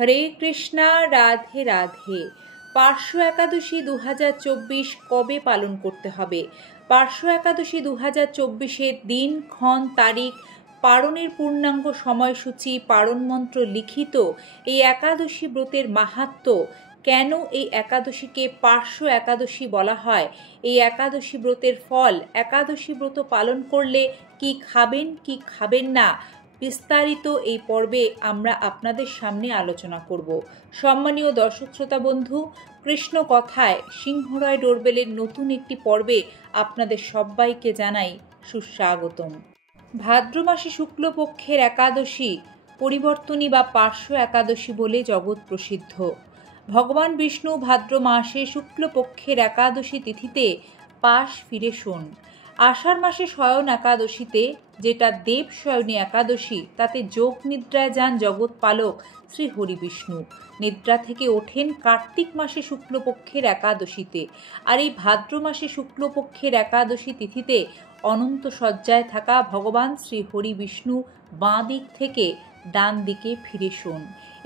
হরে কৃষ্ণা, রাধে রাধে। পার্শ্ব একাদশী 2024 কবে পালন করতে হবে? পার্শ্ব একাদশী 2024-এর দিন, ক্ষণ, তারিখ, পারণের পূর্ণাঙ্গ সময়সূচি, পারণ মন্ত্র লিখিত এই একাদশী ব্রতের মাহাত্ম্য, কেন এই একাদশীকে পার্শ্ব একাদশী বলা হয়, এই একাদশী ব্রতের ফল, একাদশী ব্রত পালন করলে কি খাবেন কি খাবেন না, বিস্তারিত এই পর্বে আমরা আপনাদের সামনে আলোচনা করব। সম্মানীয় দর্শক শ্রোতা বন্ধু, কৃষ্ণ কথায় সিংহরায় ডোরবেলের নতুন একটি পর্বে আপনাদের সবাইকে জানাই সুস্বাগতম। ভাদ্র মাসে শুক্লপক্ষের একাদশী পরিবর্তনী বা পার্শ্ব একাদশী বলে জগৎ প্রসিদ্ধ। ভগবান বিষ্ণু ভাদ্র মাসে শুক্লপক্ষের একাদশী তিথিতে পাশ ফিরে শোন। আষাঢ় মাসে শয়ন একাদশীতে, যেটা দেব শয়নী একাদশী, তাতে যোগ নিদ্রায় যান জগৎ পালক শ্রী হরি বিষ্ণু। নিদ্রা থেকে ওঠেন কার্তিক মাসে শুক্লপক্ষের একাদশীতে। আর এই ভাদ্র মাসে শুক্লপক্ষের একাদশী তিথিতে অনন্ত শয্যায় থাকা ভগবান শ্রী হরি বিষ্ণু বাঁ দিক থেকে ডান দিকে ফিরে শোন।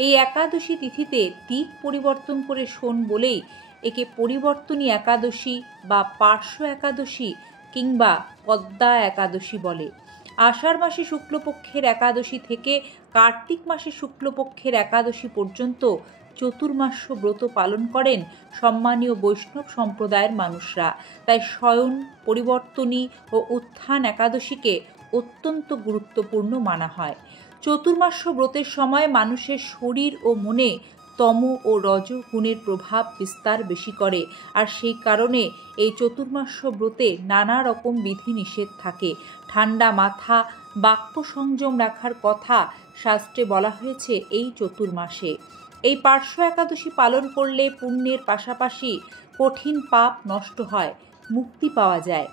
এই একাদশী তিথিতে দিক পরিবর্তন করে শোন বলেই একে পরিবর্তনী একাদশী বা পার্শ্ব একাদশী কিংবা পদ্মা একাদশী বলে। আষাঢ় মাসে শুক্লপক্ষের একাদশী থেকে কার্তিক মাসে শুক্লপক্ষের একাদশী পর্যন্ত চতুর্মাস্য ব্রত পালন করেন সম্মানীয় বৈষ্ণব সম্প্রদায়ের মানুষরা। তাই শয়ন, পরিবর্তনী ও উত্থান একাদশীকে অত্যন্ত গুরুত্বপূর্ণ মানা হয়। চতুর্মাস্য ব্রতের সময় মানুষের শরীর ও মনে তম ও রজ গুণের প্রভাব বিস্তার বেশি করে, আর সেই কারণে এই চতুর্মাস্য ব্রতে নানা রকম বিধি নিষেধ থাকে। ঠান্ডা মাথা, বাক্য সংযম রাখার কথা শাস্ত্রে বলা হয়েছে এই চতুর্মাসে। এই পার্শ্ব একাদশী পালন করলে পুণ্যের পাশাপাশি কঠিন পাপ নষ্ট হয়, মুক্তি পাওয়া যায়।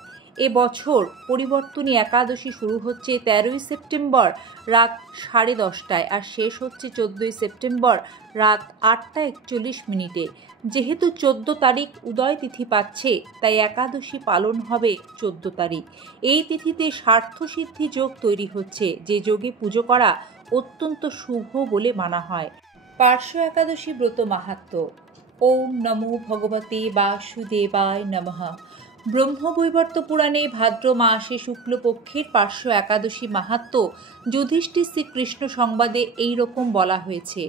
এবছর পরিবর্তনী একাদশী শুরু হচ্ছে 13ই সেপ্টেম্বর রাত 10:30টায় আর শেষ হচ্ছে 14ই সেপ্টেম্বর রাত 8:41। যেহেতু 14 তারিখ উদয় তিথি পাচ্ছে, তাই একাদশী পালন হবে 14 তারিখ। এই তিথিতে স্বার্থসিদ্ধি যোগ তৈরি হচ্ছে, যে যোগে পুজো করা অত্যন্ত শুভ বলে মানা হয়। পার্শ্ব একাদশী ব্রত মাহাত্ম্য। ওম নমো ভগবতে বাসুদেবায় নমঃ। ব্রহ্মবৈবর্ত পুরাণে ভাদ্র মাসে শুক্লপক্ষের পার্শ্ব একাদশী মাহাত্ম্য যুধিষ্ঠির শ্রীকৃষ্ণ সংবাদে এই রকম বলা হয়েছে।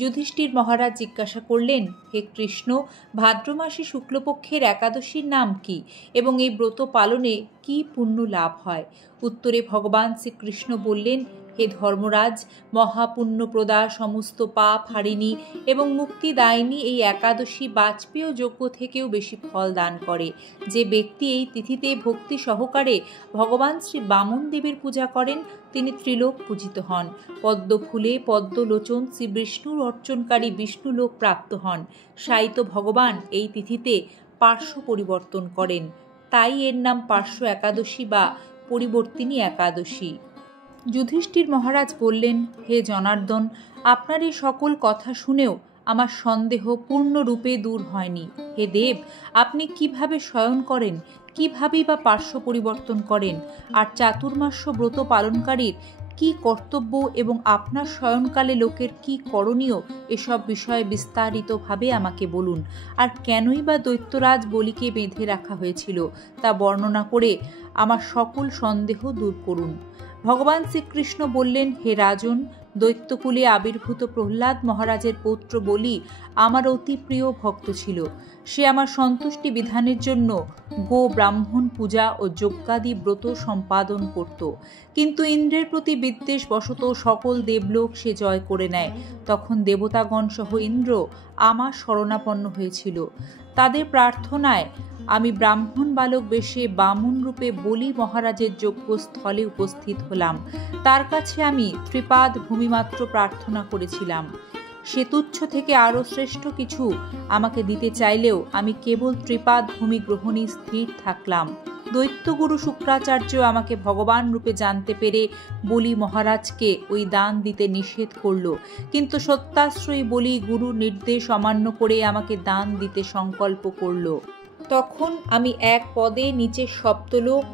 যুধিষ্ঠির মহারাজ জিজ্ঞাসা করলেন, হে কৃষ্ণ, ভাদ্র মাসে শুক্লপক্ষের একাদশীর নাম কি এবং এই ব্রত পালনে কি পুণ্য লাভ হয়? উত্তরে ভগবান শ্রীকৃষ্ণ বললেন, হে ধর্মরাজ, মহাপুণ্যপ্রদা, সমস্ত পাপ হারিণী এবং মুক্তিদায়িনী এই একাদশী বাজপেয় যজ্ঞ থেকেও বেশি ফল দান করে। যে ব্যক্তি এই তিথিতে ভক্তি সহকারে ভগবান শ্রী বামন দেবের পূজা করেন, তিনি ত্রিলোক পূজিত হন। পদ্ম ফুলে পদ্মলোচন শ্রী বিষ্ণুর অর্চনকারী বিষ্ণুলোক প্রাপ্ত হন। সায়িত ভগবান এই তিথিতে পার্শ্ব পরিবর্তন করেন, তাই এর নাম পার্শ্ব একাদশী বা পরিবর্তিনী একাদশী। যুধিষ্ঠির মহারাজ বললেন, হে জনার্দন, আপনার এই সকল কথা শুনেও আমার সন্দেহ পূর্ণরূপে দূর হয়নি। হে দেব, আপনি কিভাবে শয়ন করেন, কিভাবেই বা পার্শ্ব পরিবর্তন করেন, আর চাতুর্মাস্য ব্রত পালনকারীর কি কর্তব্য এবং আপনার শয়নকালে লোকের কি করণীয়, এসব বিষয়ে বিস্তারিতভাবে আমাকে বলুন। আর কেনই বা দৈত্যরাজ বলিকে বেঁধে রাখা হয়েছিল, তা বর্ণনা করে আমার সকল সন্দেহ দূর করুন। ভগবান শ্রীকৃষ্ণ বললেন, হে রাজন, দৈত্যকুলে আবির্ভূত প্রহ্লাদ মহারাজের পৌত্র বলি আমার অতি প্রিয় ভক্ত ছিল। সে আমার সন্তুষ্টি বিধানের জন্য গো ব্রাহ্মণ পূজা ও যজ্ঞাদি ব্রত সম্পাদন করত, কিন্তু ইন্দ্রের প্রতি বিদ্বেষ বশত সকল দেবলোক সে জয় করে নেয়। তখন দেবতাগণ সহ ইন্দ্র আমার শরণাপন্ন হয়েছিল। তাদের প্রার্থনায় আমি ব্রাহ্মণ বালক বেশে বামন রূপে বলি মহারাজের যজ্ঞস্থলে উপস্থিত হলাম। তার কাছে আমি ত্রিপাদ ভূমিমাত্র প্রার্থনা করেছিলাম। সে তুচ্ছ থেকে আরও শ্রেষ্ঠ কিছু আমাকে দিতে চাইলেও আমি কেবল ত্রিপাদ ভূমি গ্রহণে স্থির থাকলাম। দৈত্যগুরু শুক্রাচার্য আমাকে ভগবান রূপে জানতে পেরে বলি মহারাজকে ওই দান দিতে নিষেধ করল, কিন্তু সত্যাশ্রয়ী বলি গুরুর নির্দেশ অমান্য করে আমাকে দান দিতে সংকল্প করল। তখন আমি এক পদে নিচের সপ্তলোক,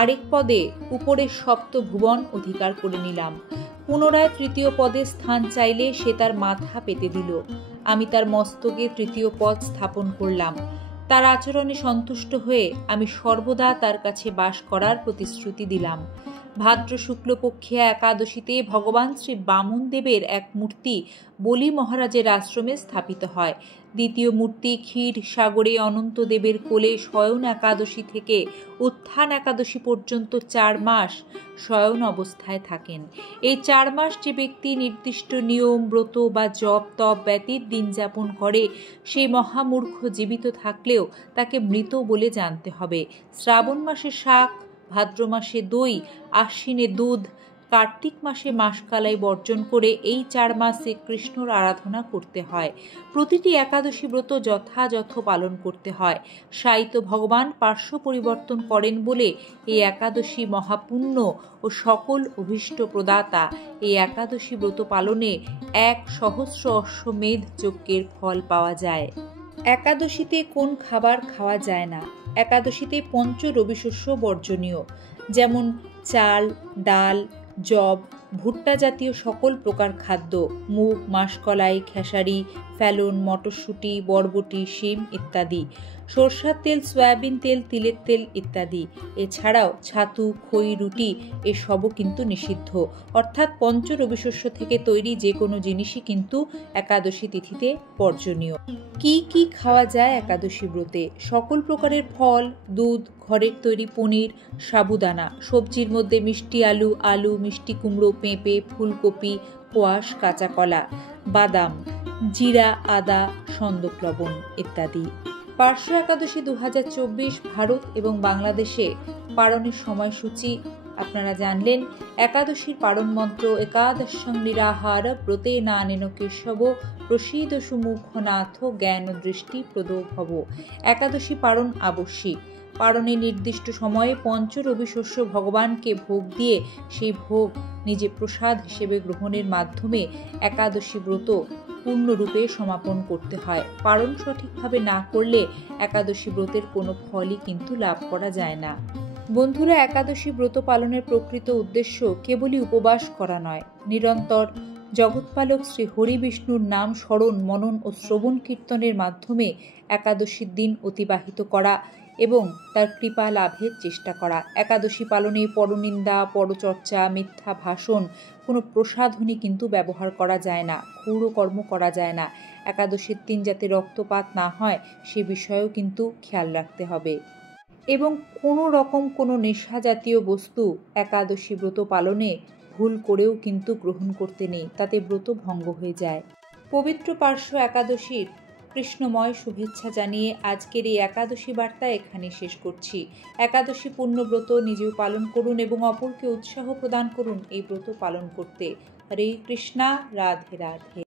আরেক পদে উপরের সপ্ত ভুবন অধিকার করে নিলাম। পুনরায় তৃতীয় পদে স্থান চাইলে সে তার মাথা পেতে দিল। আমি তার মস্তকে তৃতীয় পদ স্থাপন করলাম। তার আচরণে সন্তুষ্ট হয়ে আমি সর্বদা তার কাছে বাস করার প্রতিশ্রুতি দিলাম। ভাদ্র শুক্লপক্ষে একাদশীতে ভগবান শ্রী বামন দেবের এক মূর্তি বলি মহারাজের আশ্রমে স্থাপিত হয়। দ্বিতীয় মূর্তি ক্ষীর সাগরে অনন্ত দেবের কোলে শয়ন একাদশী থেকে উত্থান একাদশী পর্যন্ত 4 মাস শয়ন অবস্থায় থাকেন। এই 4 মাস যে ব্যক্তি নির্দিষ্ট নিয়ম, ব্রত বা জপ তপ ব্যতীত দিন যাপন করে, সেই মহামূর্খ জীবিত থাকলেও তাকে মৃত বলে জানতে হবে। শ্রাবণ মাসে শাক, ভাদ্র মাসে দই, আশ্বিনে দুধ, কার্তিক মাসে মাসকালাই বর্জন করে এই 4 মাস শ্রীকৃষ্ণর আরাধনা করতে হয়। প্রতিটি একাদশী ব্রত যথাযথ পালন করতে হয়। সাহিত্য ভগবান পার্শ্ব পরিবর্তন করেন বলে এই একাদশী মহাপুণ্য ও সকল অভীষ্ট প্রদাতা। এই একাদশী ব্রত পালনে 1,000 অশ্বমেধ যজ্ঞের ফল পাওয়া যায়। একাদশীতে কোন খাবার খাওয়া যায় না? একাদশীতে পঞ্চ রবিশস্য বর্জনীয়, যেমন চাল, ডাল, যব, ভুট্টা জাতীয় সকল প্রকার খাদ্য, মুগ, মাসকলাই, খেসারি, ফেলন, মটরশুঁটি, বরবটি, শিম ইত্যাদি, সরষার তেল, সয়াবিন তেল, তিলের তেল ইত্যাদি। এছাড়াও ছাতু, খই, রুটি এসবও কিন্তু নিষিদ্ধ। অর্থাৎ পঞ্চ রবিশস্য থেকে তৈরি যে কোনো জিনিসই কিন্তু একাদশী তিথিতে বর্জনীয়। কি কি খাওয়া যায় একাদশী ব্রতে? সকল প্রকারের ফল, দুধ, ঘরের তৈরি পনির, সাবুদানা, সবজির মধ্যে মিষ্টি আলু, আলু, মিষ্টি কুমড়ো, পেঁপে, ফুলকপি, কোয়াশ, কাঁচা কলা, বাদাম, জিরা, আদা, সন্দক লবণ ইত্যাদি। পার্শ্ব একাদশী 2024 ভারত এবং বাংলাদেশে পালনের সময়সূচি আপনারা জানলেন। একাদশীর পালন মন্ত্র একাদশং নিরাহার ব্রতে নানেন কেশব প্রসীদ সুমুখনাথ জ্ঞান দৃষ্টি প্রদো ভব। একাদশী পালন আবশ্যিক। পালনে নির্দিষ্ট সময়ে পঞ্চ রবিশস্য ভগবানকে ভোগ দিয়ে সেই ভোগ নিজে প্রসাদ হিসেবে গ্রহণের মাধ্যমে একাদশী ব্রত পূর্ণরূপে সমাপন করতে হয়। পালন সঠিকভাবে না করলে একাদশী ব্রতের কোনো ফলই কিন্তু লাভ করা যায় না। বন্ধুরা, একাদশী ব্রত পালনের প্রকৃত উদ্দেশ্য কেবলই উপবাস করা নয়, নিরন্তর জগৎপালক শ্রী হরি বিষ্ণুর নাম স্মরণ, মনন ও শ্রবণ কীর্তনের মাধ্যমে একাদশীর দিন অতিবাহিত করা এবং তার কৃপা লাভের চেষ্টা করা। একাদশী পালনে পরনিন্দা, পরচর্চা, মিথ্যা ভাষণ, কোনো প্রসাধনী কিন্তু ব্যবহার করা যায় না, ক্ষৌরকর্ম করা যায় না। একাদশীর দিন যাতে রক্তপাত না হয় সে বিষয়েও কিন্তু খেয়াল রাখতে হবে। এবং কোনো রকম কোনো নেশা জাতীয় বস্তু একাদশী ব্রত পালনে ভুল করেও কিন্তু গ্রহণ করতে নেই, তাতে ব্রত ভঙ্গ হয়ে যায়। পবিত্র পার্শ্ব একাদশীর কৃষ্ণময় শুভেচ্ছা জানিয়ে আজকের এই একাদশী বার্তা এখানে শেষ করছি। একাদশী পূর্ণব্রত নিজেও পালন করুন এবং অপরকে উৎসাহ প্রদান করুন এই ব্রত পালন করতে। হরে কৃষ্ণা, রাধে রাধে।